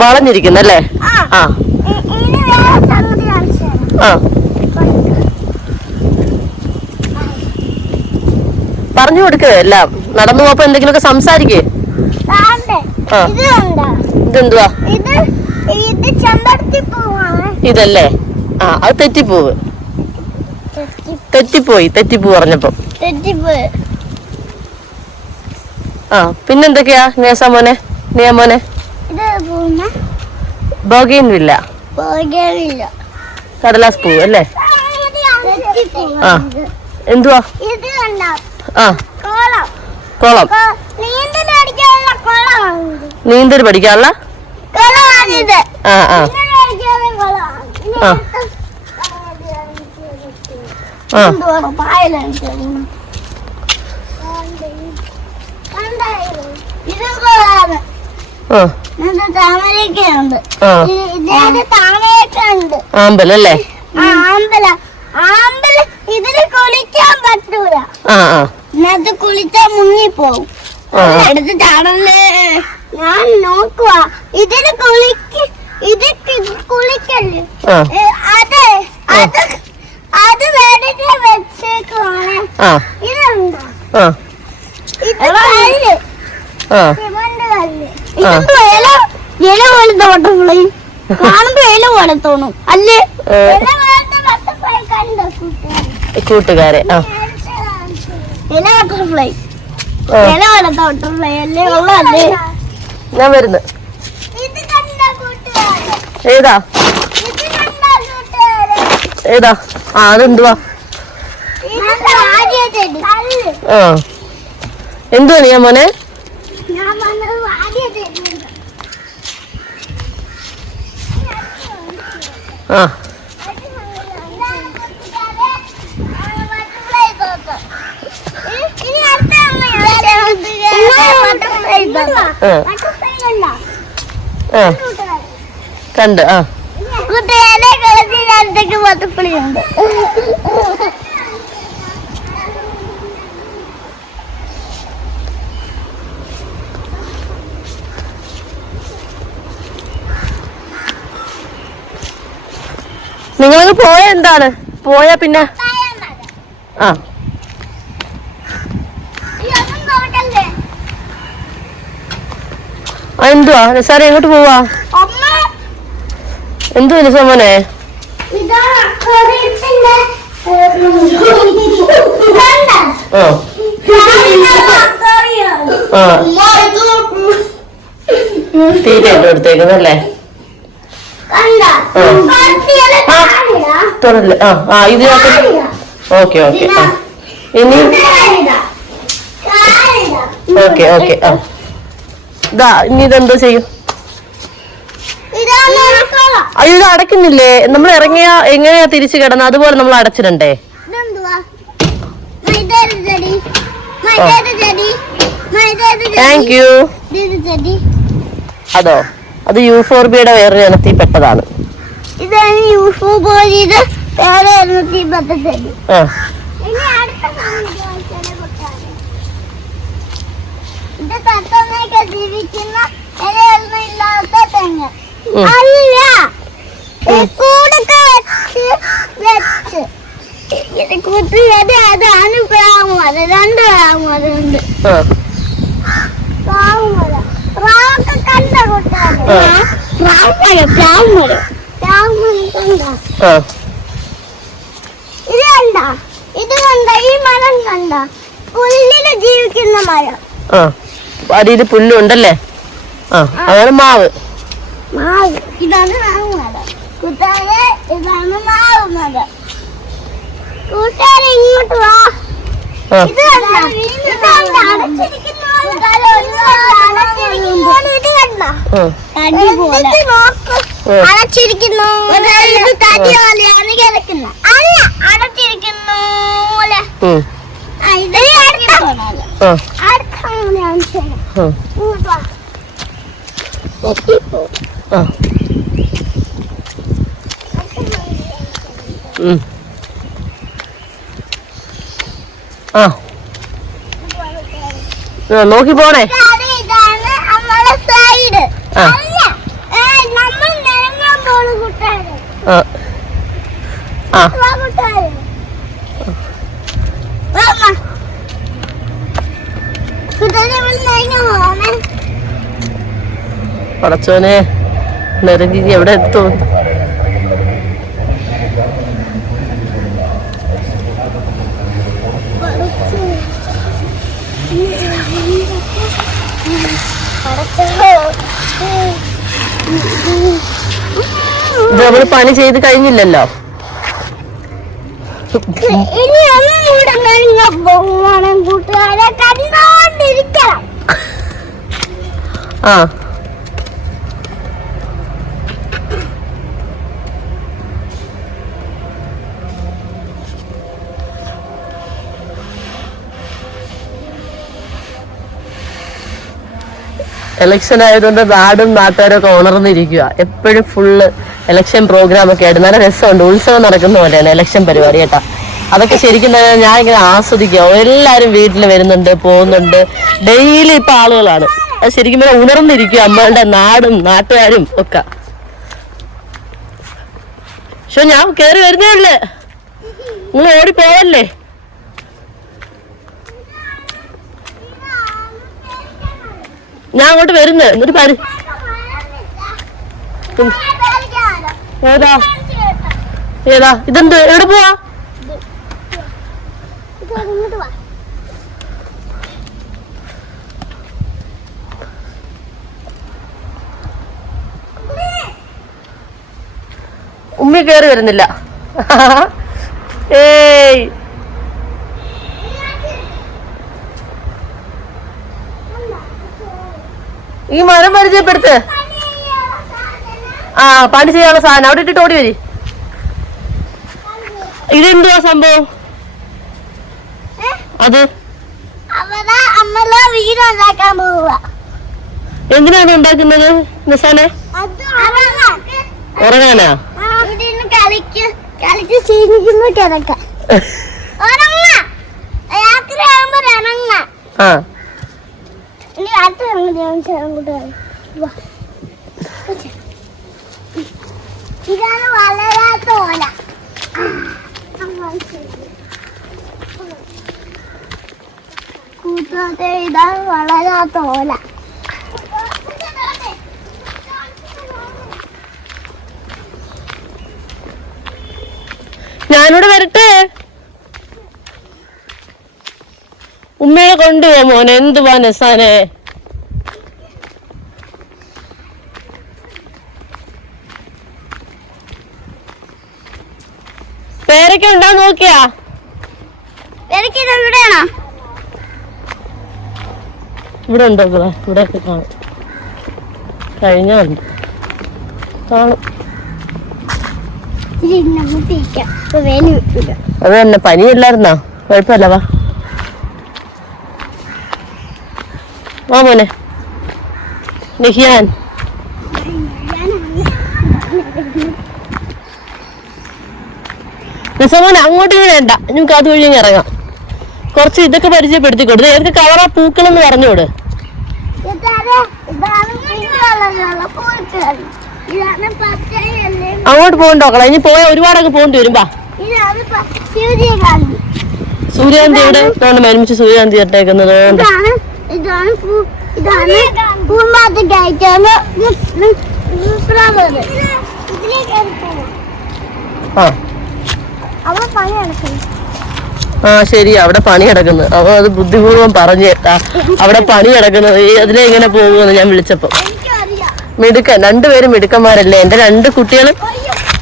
വളഞ്ഞിരിക്കുന്നല്ലേ? ആ പറഞ്ഞു കൊടുക്ക എല്ലാം. നടന്നു പോയപ്പോ എന്തെങ്കിലുമൊക്കെ സംസാരിക്കേ. ഇതെന്തുവാ? ഇതല്ലേ? ആ അത് തെറ്റിപ്പൂവ്. തെറ്റിപ്പൂ പറഞ്ഞപ്പോ. ആ പിന്നെന്തൊക്കെയാ നിയമോനെ? ബോഗെയിൻവില്ല, കടലാസ് പൂവ് അല്ലേ? ആ എന്തുവാ? ആ കുളം. നീന്തൽ പഠിക്കാനുള്ള? ആ ആ ആ ആ ആമ്പലല്ലേ? ഇതില് കുളിക്കാൻ പറ്റൂല. ഇത് കുളിച്ചാ മുങ്ങിപ്പോവും. അടുത്ത് ചാടല്ലേ? ഞാൻ നോക്കുവാ. ഇതില് കുളിക്കല്ലേ? അത് വേണ്ടിട്ട് വെച്ചേക്കുവാണ്. ഇതെന്താ? ഇത് കല്ല്. സിമന്റ് കല്ല്. ഇതെന്തോ ഇല പോലത്തെ ബട്ടർഫ്ലൈ. കാണുമ്പോ ഇല പോലെ തോന്നും അല്ലേ? കൂട്ടുകാരെ ഇല ബട്ടർഫ്ലൈ. ഇല പോലത്തെ ബട്ടർഫ്ലൈ അല്ലേ? ഉള്ളതല്ലേ? ഞാൻ വരുന്നു. ഏതാ ഏതാ? ആ അതെന്തുവാ? ആ എന്തുവാ നീ മോനെ? ആ കണ്ട്. ആ നിങ്ങളങ്ങ് പോയ എന്താണ്? പോയാ പിന്നെ ആ എന്തുവാ നിസാറെ? എങ്ങോട്ട് പോവാ? എന്തുവാ നിസാമോനെ? തീറ്റ എടുത്തേക്കുന്നല്ലേ? തുറല്ലേ? ആ ഇതിനകത്ത്. Okay okay. ആ ഇനി ഓക്കെ ഓക്കെ. ആ ഇതാ ഇനി ഇതെന്തോ ചെയ്യും? ഇത് അടയ്ക്കുന്നില്ലേ? നമ്മൾ ഇറങ്ങിയ എങ്ങനെയാ തിരിച്ചു കിടന്ന അതുപോലെ നമ്മൾ അടച്ചിടണ്ടേ? Thank you. അതോ? അത് യൂഫോർബിയുടെ വേറൊരു ഇനത്തിൽ പെട്ടതാണ്. ഇതാണ് യൂഫോർബിയുടെ വേറെ ഇനത്തിൽ പെട്ടത്. ഇത് തത്തമ്മയൊക്കെ ജീവിക്കുന്ന ഇലയൊന്നും ഇല്ലാത്ത തെങ്ങ് അല്ല. കൂടൊക്കെ വെച്ച് കുത്തിയത് അതാണ് പ്രാവുമല. 2 പ്രാവുമലുണ്ട്. പ്രാവൊക്കെ കണ്ട കൂട്ടാണ്. പ്രാവുമല കണ്ട. ഇത് കണ്ട? ഇത് കണ്ട? ഈ മരം കണ്ട? പുല്ലില് ജീവിക്കുന്ന മരം. അടിയിൽ പുല്ലുണ്ടല്ലേ? ആ അതാണ് മാവ്. ഇതാണ് മാവുമല. കൂട്ടുകാരെ ഇതാണ് മാവുമല. കൂട്ടുകാരെ ഇങ്ങോട്ട് വാ. ഇത് കണ്ട? അടച്ചിരിക്കുന്നു. അടച്ചിരിക്കുന്നു. ഇത് തടി പോലെയാണ് കിടക്കുന്നത്. അല്ല അടച്ചിരിക്കുന്നു. നോക്കി പോണേ. ഇതാണ് നമ്മളെ സൈഡ്. ആ. അല്ല, നമ്മൾ നിരങ്ങാൻ പോണ കൂട്ടുകാര്. ആ ആ കൂട്ടുകാര്. കൂട്ടുകാരെ നമ്മൾ നിരങ്ങാൻ പോവാണേ. പടച്ചോനെ നെരുങ്ങി എവിടെ എത്തും? ഇത് നമ്മള് പണി ചെയ്ത് കഴിഞ്ഞില്ലല്ലോ. ഇനി ഒന്നും കൂടെ നിരങ്ങാൻ പോവാണ് കൂട്ടുകാരെ. കണ്ടോണ്ടിരിക്കണം. ആ ഇലക്ഷൻ ആയതുകൊണ്ട് നാടും നാട്ടുകാരും ഒക്കെ ഉണർന്നിരിക്കുക. എപ്പോഴും ഫുള്ള് ഇലക്ഷൻ പ്രോഗ്രാം ഒക്കെ ആയിട്ട് നല്ല രസമുണ്ട്. ഉത്സവം നടക്കുന്ന പോലെയാണ് ഇലക്ഷൻ പരിപാടി കേട്ടാ. അതൊക്കെ ശരിക്കും ഞാൻ ഇങ്ങനെ ആസ്വദിക്കുക. എല്ലാവരും വീട്ടിൽ വരുന്നുണ്ട്, പോകുന്നുണ്ട്. ഡെയിലി ഇപ്പൊ ആളുകളാണ്. അത് ശരിക്കും പറഞ്ഞാൽ ഉണർന്നിരിക്കുക അമ്മയുടെ നാടും നാട്ടുകാരും ഒക്കെ. പക്ഷെ ഞാൻ കേറി വരുന്നേ ഉള്ളു, നിങ്ങൾ ഓടി പോവല്ലേ. ഞാൻ അങ്ങോട്ട് വരുന്നത്. എന്നിട്ട് പാര്. ഏതാ ഏതാ ഇതെന്ത്? എവിടെ പോവാ? ഉമ്മി കേറി വരുന്നില്ല. ഏയ് ഈ മരം പരിചയപ്പെടുത്ത്. ആ പണി ചെയ്യാനുള്ള സാധനം അവിടെ ഇട്ടിട്ട് ഓടി വരി. ഇതെന്തുവാ സംഭവം? അത് എന്തിനാണ് ഉണ്ടാക്കുന്നത് നിസാനെ? ഉറങ്ങാനാ? ആ ഇതാണ് വളരാത്ത ഓല. കൂട്ടത്തെ ഇതാണ് വളരാത്ത ഓല. ഞാനിവിടെ വരട്ടെ. ഉമ്മയെ കൊണ്ടുപോ മോനെ. എന്തുവാ നിസാനെ? പേരൊക്കെ ഉണ്ടാ നോക്കിയാ? ഇവിടെയാണോ? ഇവിടെ ഉണ്ടോ? ഇവിടെയൊക്കെ കാണും. കഴിഞ്ഞുണ്ട് കാണും. അത് തന്നെ പനിയില്ലായിരുന്നോ? കുഴപ്പമില്ല. വാ വാ മോനെ. നിഹിയാൻ നിസമോനെ അങ്ങോട്ട് വേണ്ട, നമുക്ക് അത് വഴി ഇറങ്ങാം. കുറച്ച് ഇതൊക്കെ പരിചയപ്പെടുത്തി കൊടുത്തു. ഏതൊക്കെ കളറാ പൂക്കളെന്ന് പറഞ്ഞോട്. അങ്ങോട്ട് പോകണ്ടോ? ഇനി പോയാൽ ഒരുപാടൊക്കെ പോകേണ്ടി വരുമ്പോ. സൂര്യകാന്തി എവിടെ? നമ്മൾ ഒരുമിച്ച് സൂര്യകാന്തി ഇട്ടേക്കുന്നത്. ആ ശരി, അവിടെ പണി കിടക്കുന്നു. അപ്പൊ അത് ബുദ്ധിപൂർവ്വം പറഞ്ഞു കേട്ടാ. അവിടെ പണി കിടക്കുന്നത് അതിലെങ്ങനെ പോകുമെന്ന് ഞാൻ വിളിച്ചപ്പോ. മിടുക്കൻ, രണ്ടുപേരും മിടുക്കന്മാരല്ലേ? എന്റെ രണ്ട് കുട്ടികളും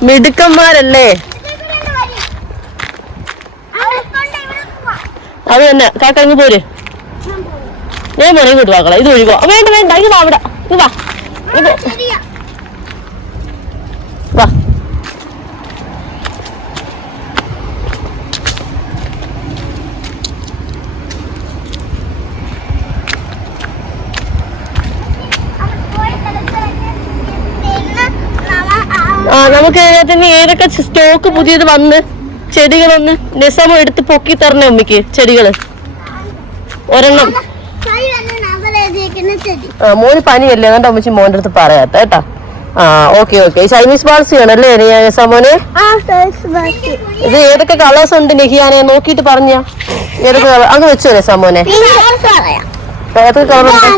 മിടുക്കന്മാരല്ലേ? അത് തന്നെ. കാക്ക അങ്ങ് പോര്. ഞാൻ മോനെ ഇങ്ങോട്ട് വാക്കളാം. ഇത് ഒഴിവോ? വേണ്ട വേണ്ട, ഇത് അവിടെ ഇത് വാ വാ. ആ നമുക്ക് അതിന് ഏതൊക്കെ സ്റ്റോക്ക് പുതിയത് വന്ന് ചെടികളൊന്ന് നിസമോ എടുത്ത് പൊക്കി തരണേ ഉമ്മിക്ക്. ചെടികള് ഒരെണ്ണം മോന് പനിയല്ലേ അതുകൊണ്ട് അമ്മച്ചി മോന്റെ അടുത്ത് പറയാത്ത കേട്ടാ. ആ ഓക്കെ ഓക്കെ. ചൈനീസ് ബാൾസി ആണല്ലേ സമോനെ? ഇത് ഏതൊക്കെ കളേഴ്സ് ഉണ്ട് നിഹിയാനെ നോക്കിട്ട് പറഞ്ഞ ഏതൊക്കെ കളർ അങ്ങ് വെച്ചോനെ സമോനെ? ഏതൊക്കെ കളർ ഉണ്ട്?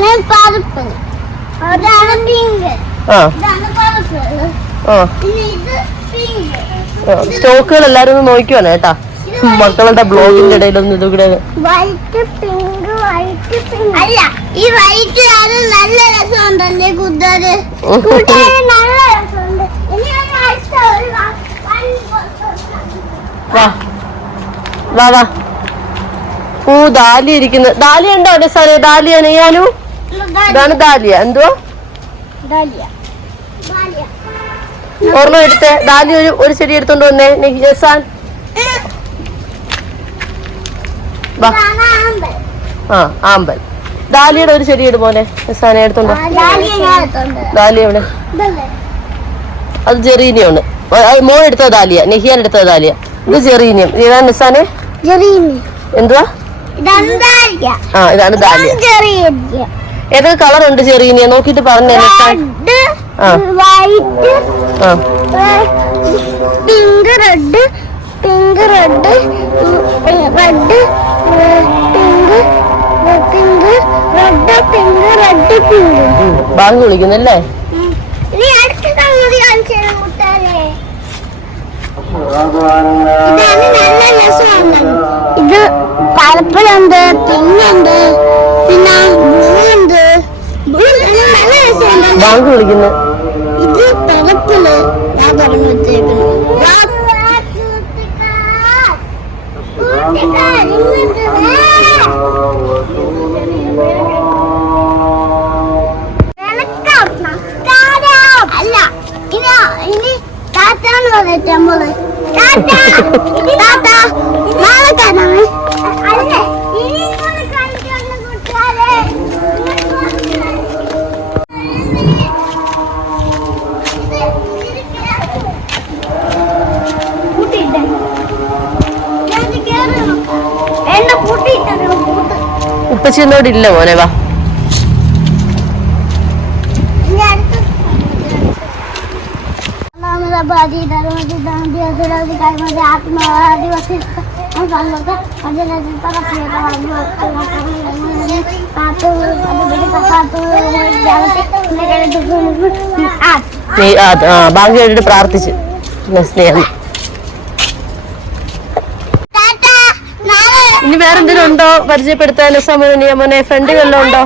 സ്റ്റോക്കുകൾ എല്ലാരും ഒന്ന് നോക്കിയോനെ കേട്ടാ. മക്കളുടെ ബ്ലോഗിന്റെ ഇടയിലൊന്നും ഇതുകൂടെ അല്ല ഈ വൈറ്റ് നല്ല രസമുണ്ടല്ലേ കൂട്ടുകാര്. നല്ല രസമുണ്ട്. വാ വാ വാ. ദാലിയ ഇരിക്കുന്നത്. ദാലിയ ഉണ്ടോ അവിടെ സാറേ? ദാലിയ നെയ്യാനു ഇതാണ് ദാലിയ. എന്തോ ഓർമ്മ എടുത്തേ. ദാലിയ ഒരു ചെടി എടുത്തോണ്ട് വന്നേ നെഹ്സാൻ. ആ ആമ്പൽ. ദാലിയുടെ ഒരു ചെടി ഇട് മോനെ നിസാനെ എടുത്തോണ്ടോ. ദാലിയ എവിടെ? അത് ജെറീനിയാണ്. മോൻ എടുത്ത ദാലിയ, നെഹിയാൻ എടുത്ത ദാലിയ. ഇത് ജെറീനിയം. ഇതാണ് നിസാനെ എന്തുവാ? ആ ഇതാണ് ദാലിയ. ഏതൊക്കെ കളർ ഉണ്ട് ജെറീനിയ നോക്കിട്ട് പറഞ്ഞേ നിസാൻ. Pink red pink red red pink red pink red pink. Bank വിളിക്കുന്നല്ലേ? ഇത് പർപ്പിളുണ്ട്, പിങ്കുണ്ട്, പിന്നെ ബ്ലൂണ്ട്. നല്ല രസമുണ്ട്. ബാങ്ക് വിളിക്കുന്നു. ഇത് പർപ്പിള് ഞാൻ പറഞ്ഞു വെച്ചേക്കുന്നു. അല്ല ഇനി താത്താന്ന് പറഞ്ഞിട്ട് നാളെ കാണാമേ. അല്ലേ ഇനി ഉപ്പച്ചിന്നോട് ഇല്ല മോനെ. വാ ബാങ്ക് കേട്ടിട്ട് പ്രാർത്ഥിച്ചു സ്നേഹം. ഇനി വേറെന്തെങ്കിലും ഉണ്ടോ പരിചയപ്പെടുത്താൻ സമയം മോനെ? ഫ്രണ്ട് വല്ലതും ഉണ്ടോ?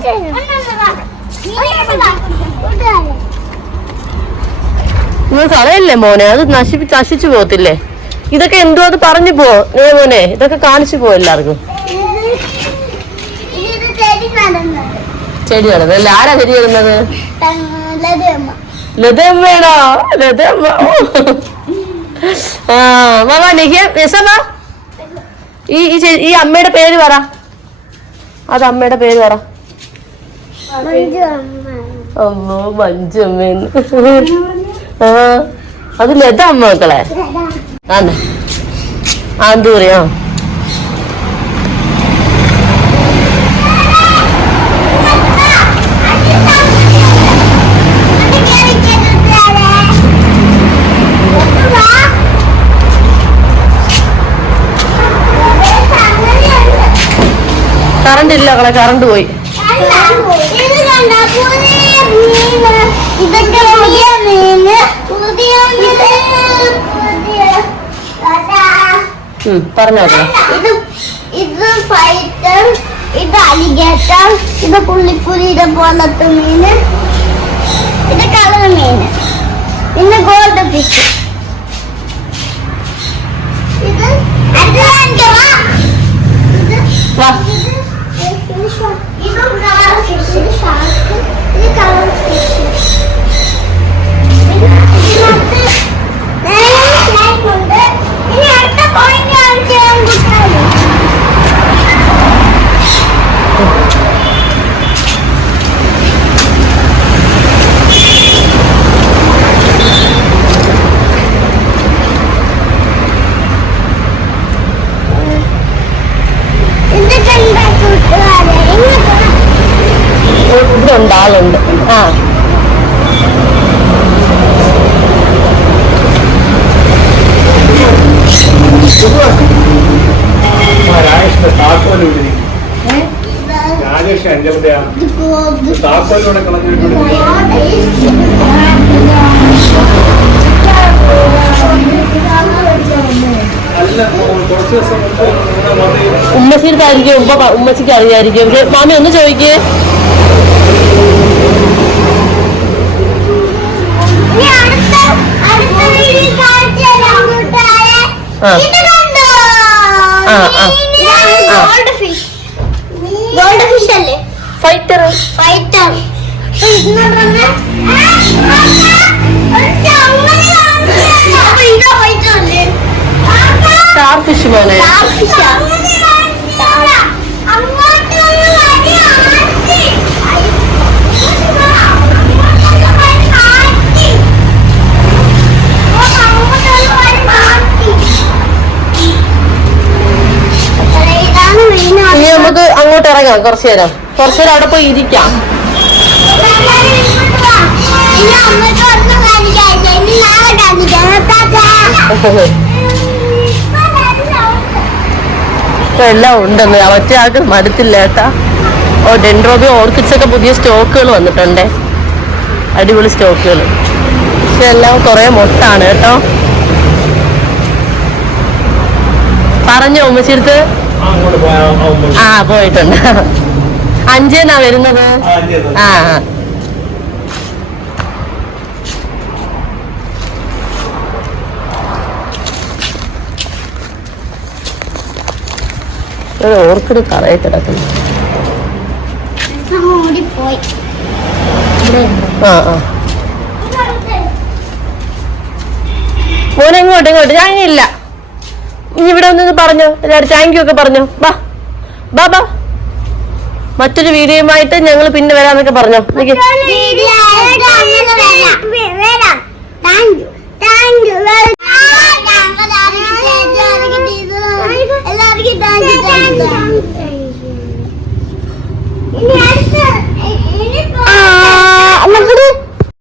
നിങ്ങൾ കളയല്ലേ മോനെ, അത് നശിച്ചു പോകത്തില്ലേ? ഇതൊക്കെ എന്തോ അത് പറഞ്ഞു പോ മോനെ. ഇതൊക്കെ കാണിച്ചു പോ എല്ലാവർക്കും. ചെടി നടുന്നത് ആരാ ചെടി നടുന്നത്? ലതമ്മയാണോ? ലതമ്മ. ആ മാമാ നെസമ്മ ഈ അമ്മയുടെ പേര് പറ. അത് അമ്മയുടെ പേര് പറ. അമ്മോ മഞ്ചമ്മേന്ന്. ആ അത് ലത അമ്മ മക്കളെ. ആന്ന് എന്ത് പറയാ? കറണ്ട് ഇല്ല കളെ, കറണ്ട് പോയി. പറഞ്ഞോ. ഇത് ഫൈറ്റർ, ഇത് അലിഗേറ്റർ, ഇത് പുള്ളിക്കുരിയുടെ പോലത്തെ മീന്, ഇത് കളർ മീന്, പിന്നെ ഗോൾഡ് ഫിഷ്. ഇത് ഇവിടെ ഉണ്ട്, ആളുണ്ട്. ആ രാജേഷ് എന്റെ താക്കോലോടെ കളഞ്ഞിട്ടുണ്ട്. കുറച്ച് ദിവസം ഉമ്മച്ചിരിക്കായിരിക്കും, ഉമ്മച്ചിക്ക് അറിയായിരിക്കും. പക്ഷെ മാമി ഒന്ന് ചോദിക്കേ. ഗോൾഡ് ഫിഷ് അല്ലേ? Fighter fighter. സ്റ്റാർ ഫിഷ് പോലെ. ഇനി നമുക്ക് അങ്ങോട്ട് ഇറങ്ങാം, കുറച്ചു നേരം അവിടെ പോയി ഇരിക്കാം. ഇപ്പൊ എല്ലാം ഉണ്ടെന്ന് മറ്റേ ആൾക്ക് മടുത്തില്ല കേട്ടാ. ഓ ഡെൻഡ്രോബിയം ഓർക്കിഡ്സ് ഒക്കെ പുതിയ സ്റ്റോക്കുകൾ വന്നിട്ടുണ്ടേ, അടിപൊളി സ്റ്റോക്കുകൾ. പക്ഷെ എല്ലാം കുറെ മൊട്ടാണ് കേട്ടോ. പറഞ്ഞോ ഉമ്മച്ചിരുത്ത്? ആ പോയിട്ടുണ്ട്. 5 വരുന്നത്. ആ ഓർക്കിഡ് തറയിൽ കിടക്കുന്നു. ആ ആ മോനെ ഇങ്ങോട്ട് ഞാനില്ല. ഇനി ഇവിടെ ഒന്ന് പറഞ്ഞോ, എല്ലാവരും താങ്ക് യു ഒക്കെ പറഞ്ഞോ. ബാ ബാ ബാ മറ്റൊരു വീഡിയോയുമായിട്ട് ഞങ്ങൾ പിന്നെ വരാന്നൊക്കെ പറഞ്ഞോ. വീഡിയോ